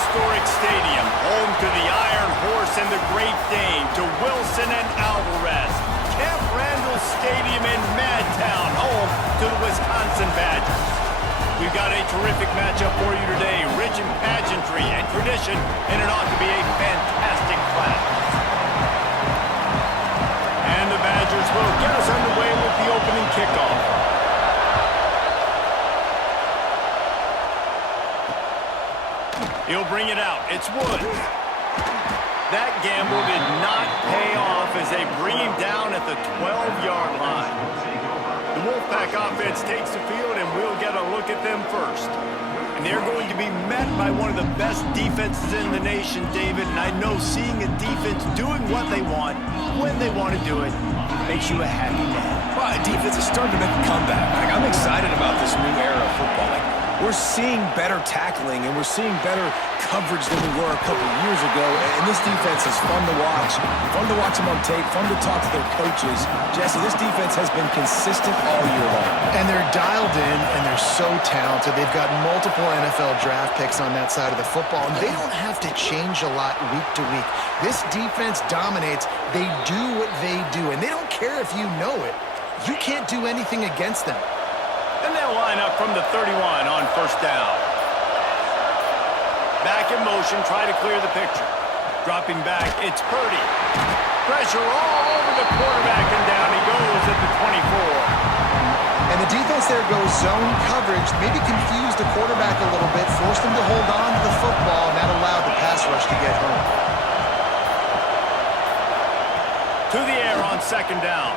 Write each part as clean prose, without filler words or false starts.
historic stadium, home to the Iron Horse and the Great Dane, to Wilson and Alvarez. Camp Randall Stadium in Madtown, home to the Wisconsin Badgers. We've got a terrific matchup for you today, rich in pageantry and tradition, and it ought to be a fantastic clash. And the Badgers will get us underway with the opening kickoff. He'll bring it out. It's Woods. That gamble did not pay off as they bring him down at the 12-yard line. The Wolfpack offense takes the field, and we'll get a look at them first. And they're going to be met by one of the best defenses in the nation, David. And I know seeing a defense doing what they want, when they want to do it, makes you a happy man. Well, defense is starting to make a comeback. I'm excited about this new era of football. We're seeing better tackling, and we're seeing better coverage than we were a couple years ago. And this defense is fun to watch. Fun to watch them on tape. Fun to talk to their coaches. Jesse, this defense has been consistent all year long. And they're dialed in, and they're so talented. They've got multiple NFL draft picks on that side of the football, and they don't have to change a lot week to week. This defense dominates. They do what they do, and they don't care if you know it. You can't do anything against them. And they'll line up from the 31 on first down. Back in motion, try to clear the picture. Dropping back, it's Purdy. Pressure all over the quarterback, and down he goes at the 24. And the defense there goes zone coverage, maybe confused the quarterback a little bit, forced him to hold on to the football, and that allowed the pass rush to get home. To the air on second down.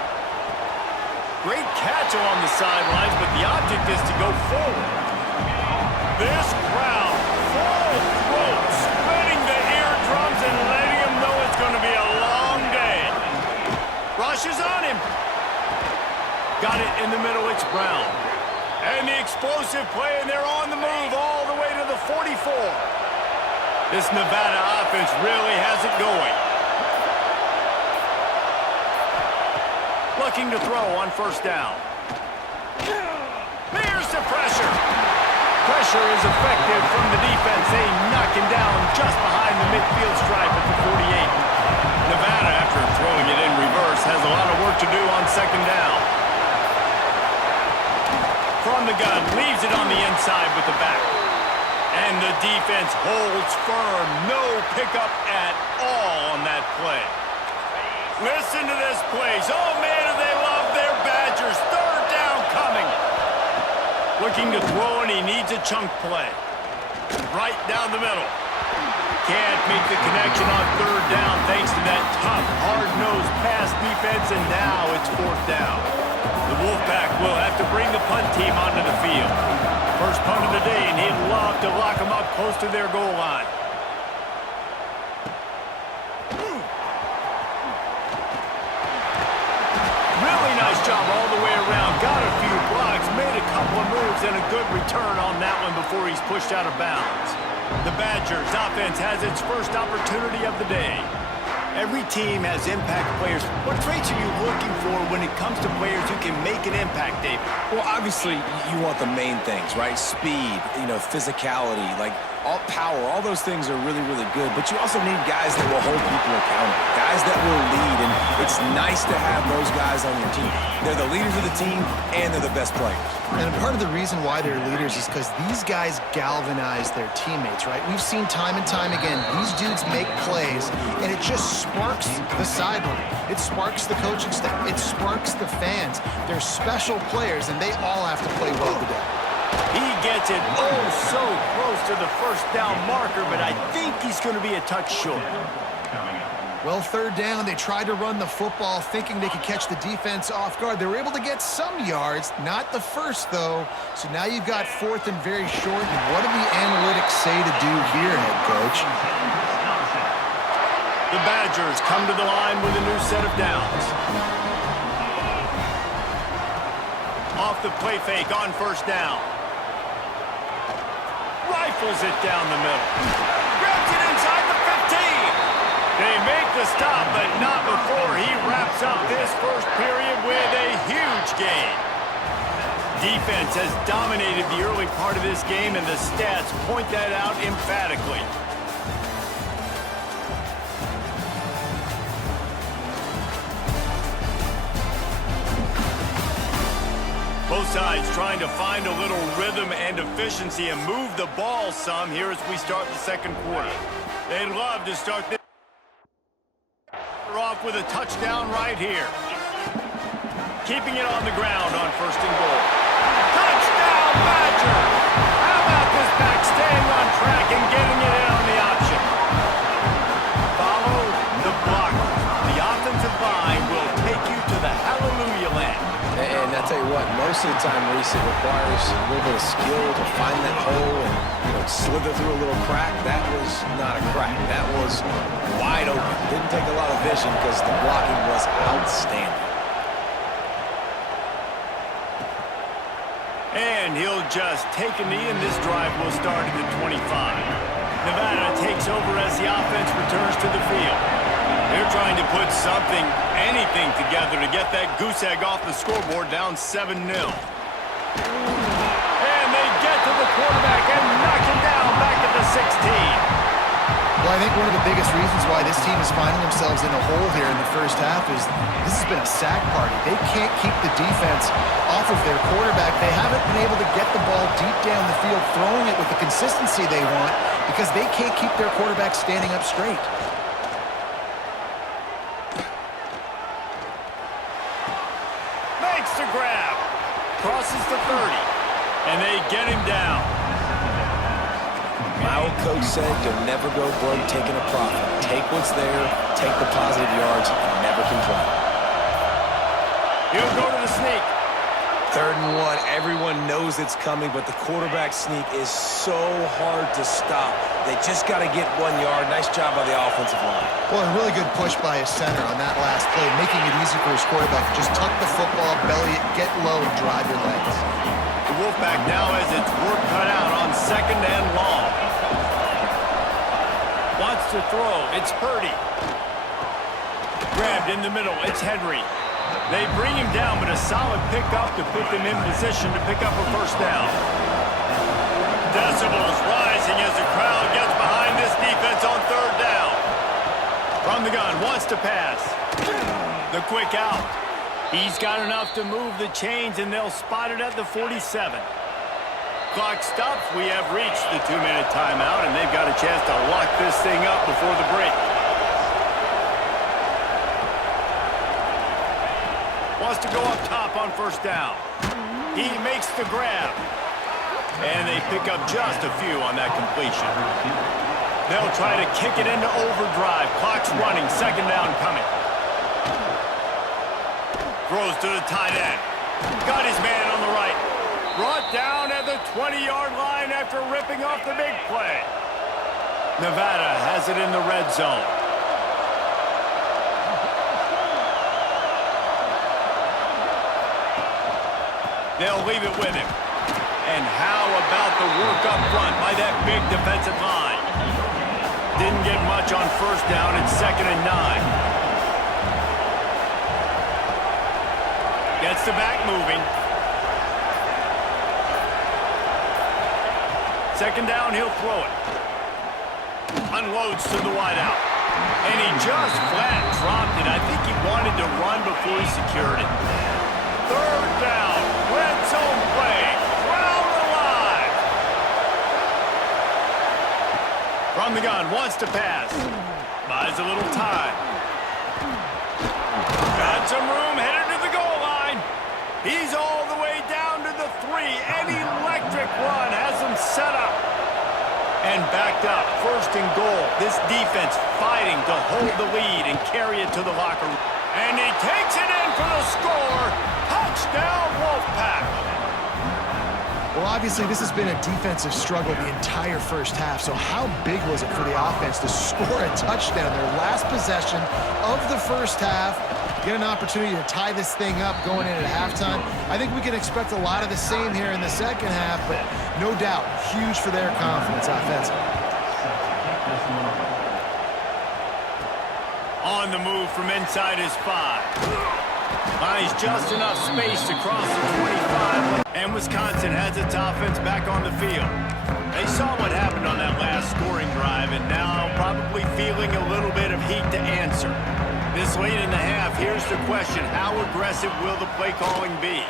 Great catch along the sidelines, but the object is to go forward. This crowd, full throat, splitting the eardrums and letting him know it's going to be a long day. Rush is on him. Got it in the middle, it's Brown. And the explosive play, and they're on the move all the way to the 44. This Nevada offense really has it going. Looking to throw on first down. There's the pressure. Pressure is effective from the defense. They knock him down just behind the midfield stripe at the 48. Nevada, after throwing it in reverse, has a lot of work to do on second down. From the gun, leaves it on the inside with the back. And the defense holds firm. No pickup at all on that play. Listen to this place. Oh, man, do they love their Badgers. Third down coming. Looking to throw, and he needs a chunk play. Right down the middle. Can't make the connection on third down thanks to that tough, hard-nosed pass defense, and now it's fourth down. The Wolfpack will have to bring the punt team onto the field. First punt of the day, and he'd love to lock them up close to their goal line. Really nice job all the way around. Got a few blocks, made a couple of moves, and a good return on that one before he's pushed out of bounds. The Badgers offense has its first opportunity of the day. Every team has impact players. What traits are you looking for when it comes to players who can make an impact, David? Well, obviously, you want the main things, right? Speed, physicality, all power, all those things are really, really good. But you also need guys that will hold people accountable, guys that will lead. And it's nice to have those guys on your team. They're the leaders of the team, and they're the best players. And part of the reason why they're leaders is because these guys galvanize their teammates, right? We've seen time and time again, these dudes make plays, and it just sparks the sideline. It sparks the coaching staff. It sparks the fans. They're special players, and they all have to play well today. He gets it so close to the first down marker, but I think he's going to be a touch short. Well, third down, they tried to run the football thinking they could catch the defense off guard. They were able to get some yards, not the first, though. So now you've got fourth and very short. And what do the analytics say to do here, head coach? The Badgers come to the line with a new set of downs. Off the play fake on first down. Rifles it down the middle. Grabs it inside the 15. They make the stop, but not before he wraps up this first period with a huge gain. Defense has dominated the early part of this game, and the stats point that out emphatically. Both sides trying to find a little rhythm and efficiency and move the ball some here as we start the second quarter. They'd love to start this off with a touchdown right here. Keeping it on the ground on 1st and goal. Touchdown, Badger! How about this back staying on track and getting it in on the option? Follow the block. The offensive line will take you to the hallelujah land. And I tell you what, most of the time, Reese, it requires a little bit of skill to find that hole and slither through a little crack. That was not a crack. That was wide open. Didn't take a lot of vision because the blocking was outstanding. And he'll just take a knee, and this drive will start at the 25. Nevada takes over as the offense returns to the field. They're trying to put something, anything together to get that goose egg off the scoreboard down 7-0. And they get to the quarterback and knock him down back at the 16. Well, I think one of the biggest reasons why this team is finding themselves in a hole here in the first half is this has been a sack party. They can't keep the defense off of their quarterback. They haven't been able to get the ball deep down the field, throwing it with the consistency they want because they can't keep their quarterback standing up straight. Makes the grab. Crosses the 30. And they get him down. My old coach said you'll never go broke taking a profit. Take what's there, take the positive yards, and never complain. He'll go to the sneak. 3rd and 1, everyone knows it's coming, but the quarterback sneak is so hard to stop. They just got to get 1 yard. Nice job by the offensive line. Well, a really good push by his center on that last play, making it easy for his quarterback to just tuck the football, belly it, get low, and drive your legs. The Wolfpack now has its work cut out on 2nd and long. Wants to throw. It's Purdy. Grabbed in the middle. It's Henry. They bring him down, but a solid pickup to put them in position to pick up a 1st down. Decibels rising as the crowd gets behind this defense on 3rd down. From the gun, wants to pass. The quick out. He's got enough to move the chains, and they'll spot it at the 47. Clock stops. We have reached the 2-minute timeout, and they've got a chance to lock this thing up before the break. Wants to go up top on 1st down. He makes the grab. And they pick up just a few on that completion. They'll try to kick it into overdrive. Clock's running. 2nd down coming. Throws to the tight end. Got his man on the right. Brought down at the 20-yard line after ripping off the big play. Nevada has it in the red zone. They'll leave it with him. And how about the work up front by that big defensive line? Didn't get much on 1st down. It's 2nd and 9. Gets the back moving. 2nd down, he'll throw it. Unloads to the wideout. And he just flat dropped it. I think he wanted to run before he secured it. 3rd down. Red zone play. Crowd alive. From the gun, wants to pass. Buys a little time. Got some room, headed to the goal line. He's all the way down to the 3. An electric run has him set up. And backed up. 1st and goal. This defense fighting to hold the lead and carry it to the locker room. And he takes it in for the score. Touchdown, Wolfpack. Well, obviously, this has been a defensive struggle the entire first half, so how big was it for the offense to score a touchdown, their last possession of the first half, get an opportunity to tie this thing up going in at halftime? I think we can expect a lot of the same here in the second half, but no doubt, huge for their confidence offensively. On the move from inside his 5. Finds just enough space to cross the 25. And Wisconsin has its offense back on the field. They saw what happened on that last scoring drive and now probably feeling a little bit of heat to answer. This late in the half, here's the question. How aggressive will the play calling be?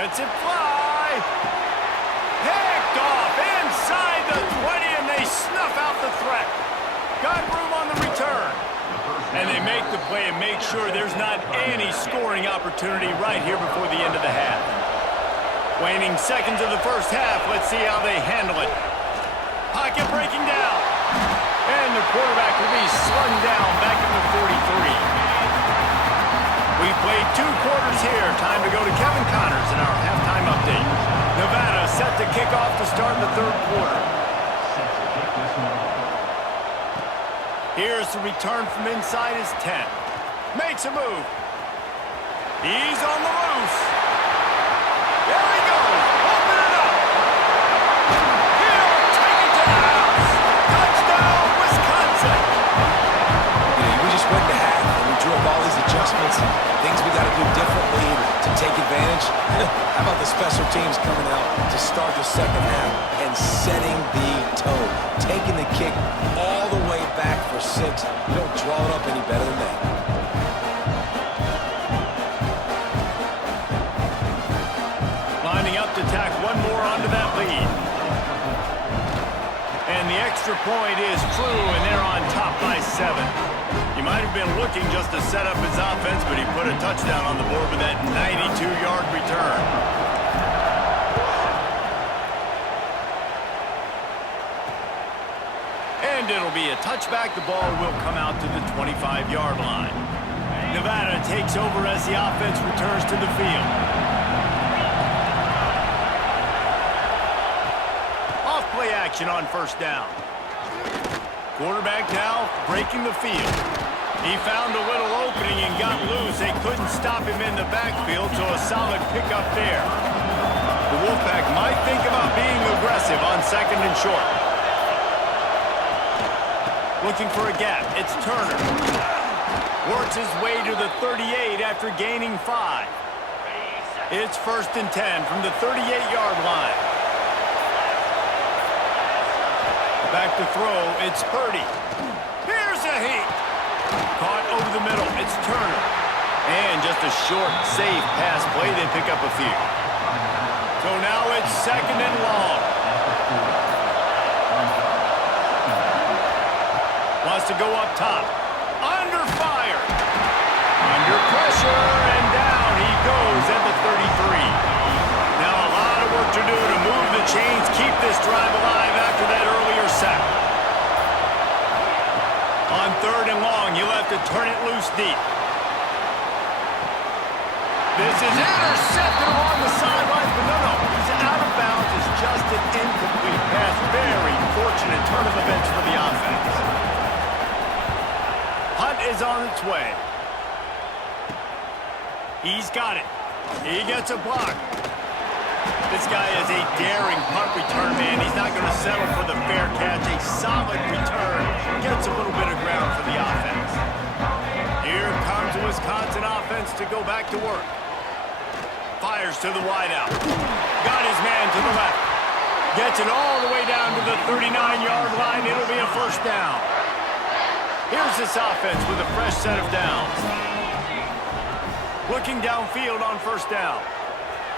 Lets it fly. Picked off inside the 20, and they snuff out the threat. Got room on the return. And they make the play and make sure there's not any scoring opportunity right here before the end of the half. Waning seconds of the first half. Let's see how they handle it. Pocket breaking down. And the quarterback will be slung down back in the 43. We've played 2 quarters here. Time to go to Kevin Connors in our halftime update. Nevada set to kick off to start the 3rd quarter. Here's the return from inside his 10. Makes a move. He's on the loose. There he goes. Open it up. He'll take it to the house. Touchdown, Wisconsin. We just went to half, and we drew up all these adjustments and things we got to do differently to take advantage. How about the special teams coming out to start the 2nd half and setting the tone, taking the kick all the way back for 6. You don't draw it up any better than that. Lining up to tack one more onto that lead. And the extra point is true, and they're on top by 7. He might have been looking just to set up his offense, but he put a touchdown on the board with that 92-yard return. And it'll be a touchback. The ball will come out to the 25-yard line. Nevada takes over as the offense returns to the field. Off-play action on 1st down. Quarterback now breaking the field. He found a little opening and got loose. They couldn't stop him in the backfield, so a solid pickup there. The Wolfpack might think about being aggressive on 2nd and short. Looking for a gap. It's Turner. Works his way to the 38 after gaining 5. It's 1st and 10 from the 38-yard line. Back to throw. It's Purdy. Here's a heat. Caught over the middle. It's Turner. And just a short, safe pass play. They pick up a few. So now it's 2nd and long. Wants to go up top. Under fire. Under pressure. And down he goes at the 33. Now a lot of work to do to move the chains, keep this drive alive after that earlier sack. On 3rd and long, you'll have to turn it loose deep. This is intercepted along the sidelines, but no, he's out of bounds. It's just an incomplete pass. Very fortunate turn of events for the offense. Hunt is on its way. He's got it. He gets a block. This guy is a daring punt return man. He's not going to settle for the fair catch. A solid return. Gets a little bit of ground for the offense. Here comes the Wisconsin offense to go back to work. Fires to the wideout. Got his man to the left. Gets it all the way down to the 39-yard line. It'll be a 1st down. Here's this offense with a fresh set of downs. Looking downfield on 1st down.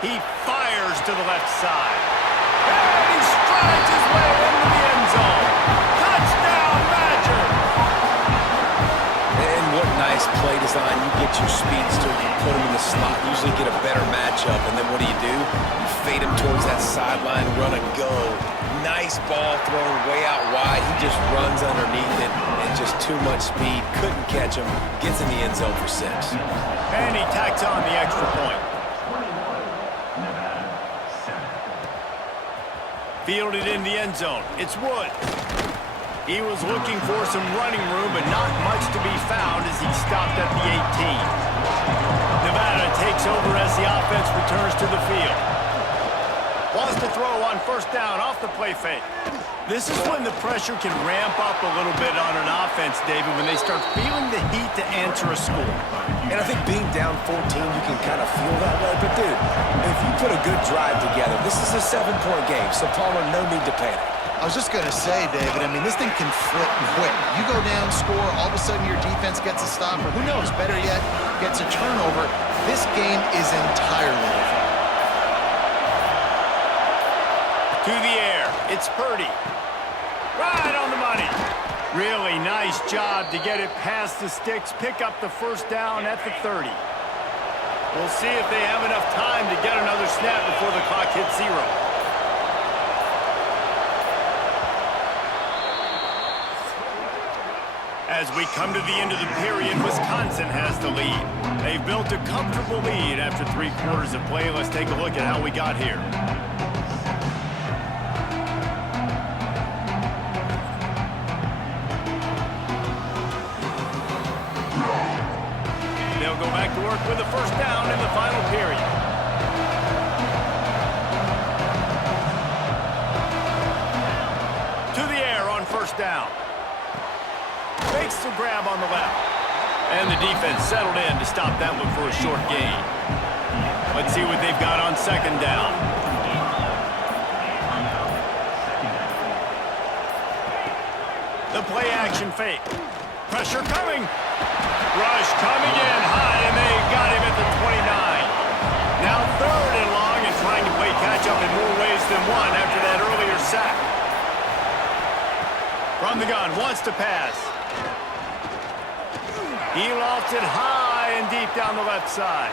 He fires to the left side. And he strides his way into the end zone. Touchdown, Badger! And what nice play design. You get your speedster, you put him in the slot, usually get a better matchup, and then what do? You fade him towards that sideline, run a go. Nice ball thrown way out wide. He just runs underneath it, and just too much speed. Couldn't catch him. Gets in the end zone for 6. And he tacks on the extra point. Fielded in the end zone. It's Woods. He was looking for some running room, but not much to be found as he stopped at the 18. Nevada takes over as the offense returns to the field. Wants to throw on 1st down off the play fake. This is when the pressure can ramp up a little bit on an offense, David, when they start feeling the heat to answer a score. And I think being down 14, you can kind of feel that way. But, dude, if you put a good drive together, this is a 7-point game, so Palmer, no need to panic. I was just going to say, David, I mean, this thing can flip quick. You go down, score, all of a sudden your defense gets a stop, or who knows, better yet, gets a turnover. This game is entirely over. To the air. It's Purdy. Right on the money. Really nice job to get it past the sticks, pick up the first down at the 30. We'll see if they have enough time to get another snap before the clock hits 0. As we come to the end of the period, Wisconsin has the lead. They've built a comfortable lead after 3 quarters of play. Let's take a look at how we got here. They'll go back to work with a first down in the final period. To the air on first down. Makes the grab on the left. And the defense settled in to stop that one for a short gain. Let's see what they've got on second down. The play action fake. Pressure coming. Rush coming in high, and they got him at the 29. Now 3rd and long and trying to play catch-up in more ways than one after that earlier sack. From the gun, wants to pass. He lofts it high and deep down the left side.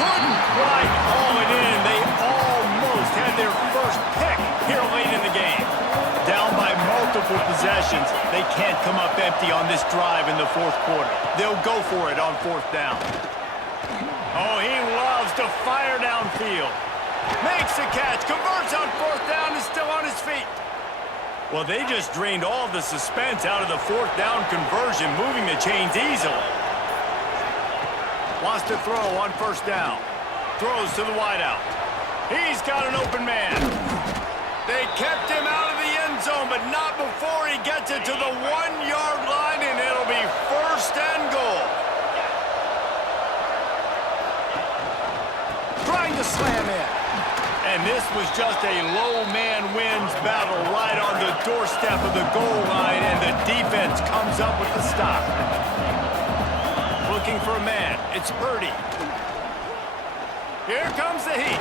Couldn't quite haul it in. They almost had their first pick here late in the game. Down by multiple possessions, they can't come up empty on this drive in the 4th quarter. They'll go for it on 4th down. Oh, he loves to fire downfield. Makes the catch, converts on 4th down, is still on his feet. Well, they just drained all the suspense out of the 4th down conversion, moving the chains easily. Wants to throw on first down. Throws to the wideout. He's got an open man. They kept him out of the end zone, but not before he gets it to the 1-yard line, and it'll be first and goal. Trying to slam in. And this was just a low man wins battle right on the doorstep of the goal line, and the defense comes up with the stop. Looking for a man. It's Purdy. Here comes the heat.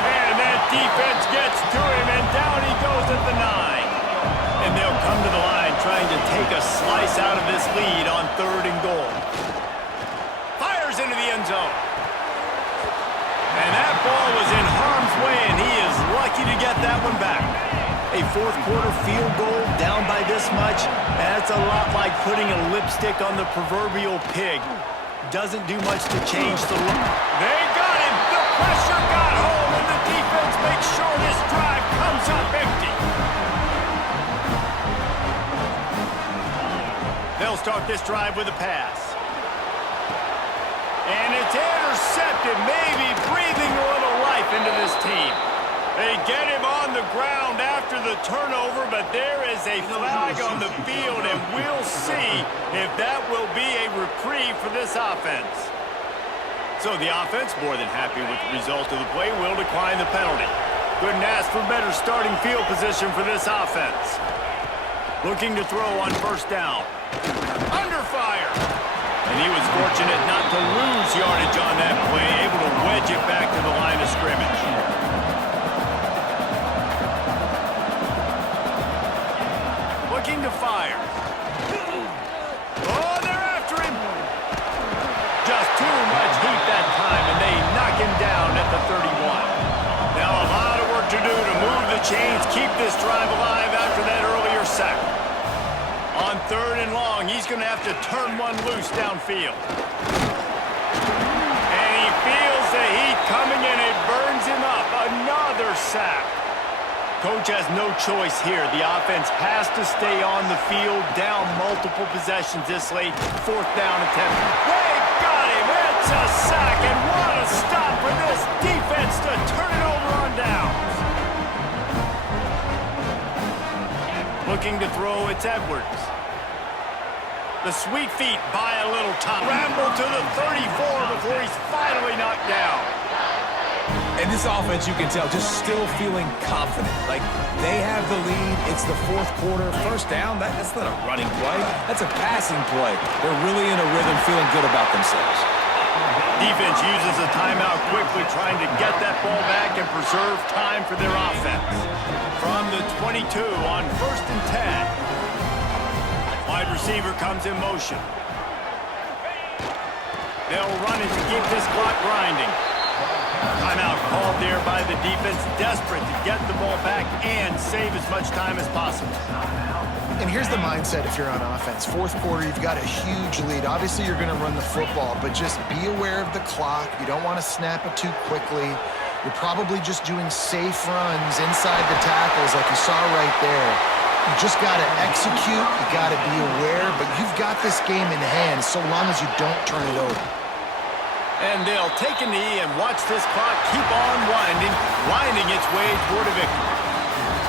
And that defense gets to him, and down he goes at the 9. And they'll come to the line trying to take a slice out of this lead on 3rd and goal. Fires into the end zone. And that ball was in harm's way, and he is lucky to get that one back. A 4th quarter field goal down by this much, that's a lot like putting a lipstick on the proverbial pig. Doesn't do much to change the look. They got him! The pressure got home, and the defense makes sure this drive comes up empty. They'll start this drive with a pass. And it's intercepted, maybe breathing a little life into this team. They get him on the ground after the turnover, but there is a flag on the field, and we'll see if that will be a reprieve for this offense. So the offense, more than happy with the result of the play, will decline the penalty. Couldn't ask for better starting field position for this offense. Looking to throw on first down. Under fire. And he was fortunate not to lose yardage on that play, able to wedge it back to the line of scrimmage. Looking to fire. Oh, they're after him. Just too much heat that time, and they knock him down at the 31. Now a lot of work to do to move the chains, keep this drive alive after that earlier sack. On 3rd and long, he's going to have to turn one loose downfield. And he feels the heat coming, and it burns him up. Another sack. Coach has no choice here. The offense has to stay on the field, down multiple possessions this late. 4th down attempt. They got him. It's a sack, and what a stop for this defense to turn it over on downs. Looking to throw, it's Edwards. The sweet feet buy a little time. Ramble to the 34 before he's finally knocked down. And this offense, you can tell, just still feeling confident. Like, they have the lead. It's the 4th quarter. First down, that's not a running play. That's a passing play. They're really in a rhythm, feeling good about themselves. Defense uses a timeout quickly, trying to get that ball back and preserve time for their offense. From the 22 on 1st and 10. Wide receiver comes in motion. They'll run it to keep this clock grinding. Timeout called there by the defense, desperate to get the ball back and save as much time as possible. And here's the mindset if you're on offense. Fourth quarter, you've got a huge lead. Obviously, you're going to run the football, but just be aware of the clock. You don't want to snap it too quickly. You're probably just doing safe runs inside the tackles like you saw right there. You just got to execute. You got to be aware, but you've got this game in hand so long as you don't turn it over. And they'll take a knee and watch this clock keep on winding its way toward a victory.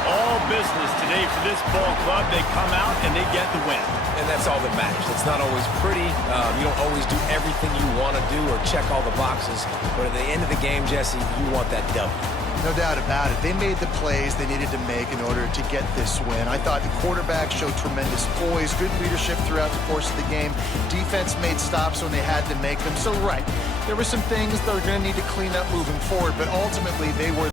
All business today for this ball club. They come out and they get the win. And that's all that matters. It's not always pretty. You don't always do everything you want to do or check all the boxes. But at the end of the game, Jesse, you want that W. No doubt about it. They made the plays they needed to make in order to get this win. I thought the quarterback showed tremendous poise, good leadership throughout the course of the game. Defense made stops when they had to make them. So, right, there were some things they're going to need to clean up moving forward, but ultimately they were